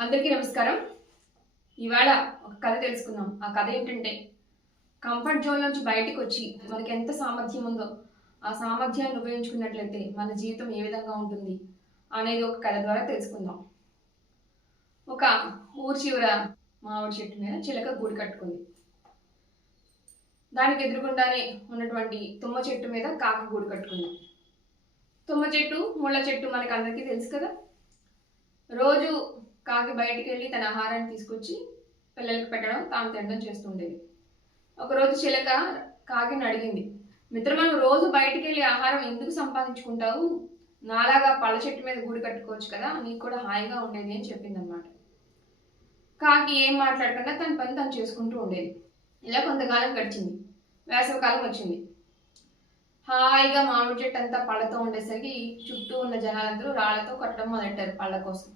అందరికీ నమస్కారం. ఇవాళ ఒక కథ తెలుసుకుందాం. ఆ కథ ఏంటంటే కంఫర్ట్ జోన్ నుంచి బయటకు వచ్చి మనకి ఎంత సామర్థ్యం ఉందో ఆ సామర్థ్యాన్ని ఉపయోగించుకున్నట్లయితే మన జీవితం ఏ విధంగా ఉంటుంది అనేది ఒక కథ ద్వారా తెలుసుకుందాం. ఒక ఊరు చివర మామిడి చెట్టు మీద చిలక గూడు కట్టుకుంది. దానికి ఎదురుగుండానే ఉన్నటువంటి తుమ్మ చెట్టు మీద కాకి గూడు కట్టుకుంది. తుమ్మ చెట్టు ముళ్ళ చెట్టు మనకి అందరికీ తెలుసు కదా? రోజు కాకి బయటికి వెళ్ళి తన ఆహారాన్ని తీసుకొచ్చి పిల్లలకి పెట్టడం తాను తినడం చేస్తుండేది. ఒకరోజు చిలక కాకిని అడిగింది మిత్రమను రోజు బయటికి వెళ్ళి ఆహారం ఎందుకు సంపాదించుకుంటావు? నాలాగా పళ్ళ చెట్టు మీద గూడు కట్టుకోవచ్చు కదా నీకు కూడా హాయిగా ఉండేది అని చెప్పింది అనమాట కాకి ఏం మాట్లాడకుండా తన పని తను చేసుకుంటూ ఉండేది. ఇలా కొంతకాలం గడిచింది. వేసవికాలం వచ్చింది. హాయిగా మామిడి చెట్టు అంతా పళ్ళతో ఉండేసరికి చుట్టూ ఉన్న జనాలందరూ రాళ్ళతో కట్టడం మొదలెట్టారు పళ్ళ కోసం.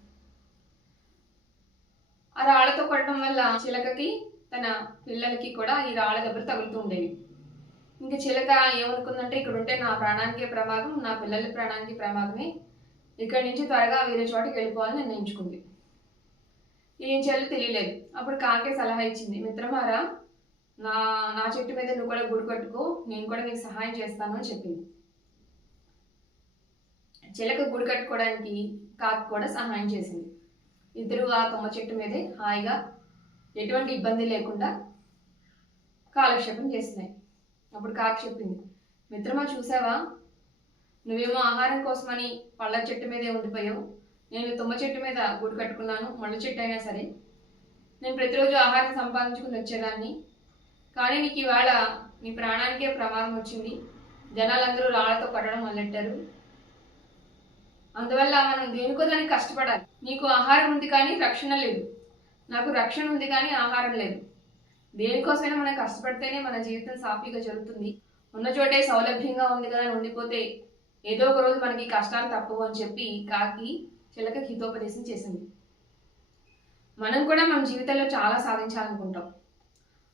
ఆ రాళ్ళతో కొట్టడం వల్ల చిలకకి తన పిల్లలకి కూడా ఈ రాళ్ళ దెబ్బలు తగులుతూ ఉండేవి. ఇంకా చిలక ఏమనుకుందంటే ఇక్కడ ఉంటే నా ప్రాణానికి ప్రమాదం నా పిల్లల ప్రాణానికి ప్రమాదమే. ఇక్కడి నుంచి త్వరగా వేరే చోటకి వెళ్ళిపోవాలని నిర్ణయించుకుంది. ఏం చేయాలో తెలియలేదు. అప్పుడు కాకే సలహా ఇచ్చింది మిత్రమారా నా నా చెట్టు మీద నువ్వు కూడా గుడి కట్టుకో నేను కూడా నీకు సహాయం చేస్తాను అని చెప్పింది. చిలక గుడి కట్టుకోవడానికి కాకి కూడా సహాయం చేసింది. ఇద్దరు ఆ తుమ్మ చెట్టు మీదే హాయిగా ఎటువంటి ఇబ్బంది లేకుండా కాలక్షేపం చేస్తున్నాయి అప్పుడు కాకి చెప్పింది మిత్రమా చూసావా? నువ్వేమో ఆహారం కోసమని పళ్ళ చెట్టు మీదే ఉండిపోయావు. నేను తుమ్మ చెట్టు మీద గూడు కట్టుకున్నాను మళ్ళీ చెట్టు అయినా సరే. నేను ప్రతిరోజు ఆహారం సంపాదించుకుని వచ్చేదాన్ని. కానీ నీకు ఇవాళ నీ ప్రాణానికే ప్రమాదం వచ్చింది. జనాలందరూ రాళ్ళతో కొట్టడం మొదలెట్టారు. అందువల్ల మనం దేనికో దానికి కష్టపడాలి. నీకు ఆహారం ఉంది కానీ రక్షణ లేదు. నాకు రక్షణ ఉంది కానీ ఆహారం లేదు. దేనికోసమైనా మనం కష్టపడితేనే మన జీవితం సాఫీగా జరుగుతుంది. ఉన్న చోటే సౌలభ్యంగా ఉంది కదా అని ఉండిపోతే ఏదో ఒక రోజు మనకి కష్టాలు తప్పవు అని చెప్పి కాకి చిలక హితోపదేశం చేసింది. మనం కూడా మన జీవితంలో చాలా సాధించాలనుకుంటాం.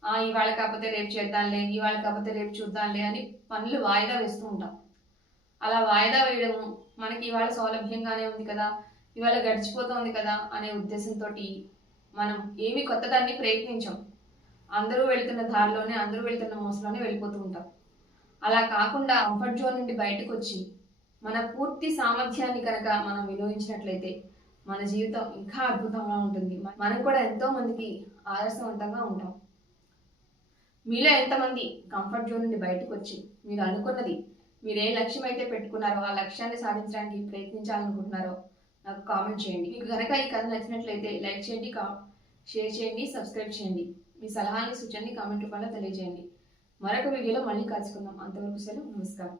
ఆ ఇవాళ కాకపోతే రేపు చేద్దాంలే ఇవాళ కాకపోతే రేపు చూద్దాంలే అని పనులు వాయిదా వేస్తూ ఉంటాం. అలా వాయిదా వేయడము మనకి ఇవాళ సౌలభ్యంగానే ఉంది కదా ఇవాళ గడిచిపోతుంది కదా అనే ఉద్దేశంతో మనం ఏమి కొత్తదాన్ని ప్రయత్నించాం. అందరూ వెళ్తున్న దారిలోనే అందరూ వెళ్తున్న మోసలోనే వెళ్ళిపోతూ ఉంటాం. అలా కాకుండా కంఫర్ట్ జోన్ నుండి బయటకు వచ్చి మన పూర్తి సామర్థ్యాన్ని కనుక మనం వినియోగించినట్లయితే మన జీవితం ఇంకా అద్భుతంగా ఉంటుంది. మనం కూడా ఎంతో మందికి ఆదర్శవంతంగా ఉంటాం. మీలో ఎంతమంది కంఫర్ట్ జోన్ నుండి బయటకు వచ్చి మీరు అనుకున్నది మీరు ఏ లక్ష్యం అయితే పెట్టుకున్నారో ఆ లక్ష్యాన్ని సాధించడానికి ప్రయత్నించాలనుకుంటున్నారో నాకు కామెంట్ చేయండి. మీకు కనుక ఈ కథ నచ్చినట్లయితే లైక్ చేయండి కా షేర్ చేయండి సబ్స్క్రైబ్ చేయండి. మీ సలహాని సూచనని కామెంట్ రూపంలో తెలియజేయండి. మరొక వీడియోలో మళ్ళీ కలుసుకుందాం. అంతవరకు సెలవు నమస్కారం.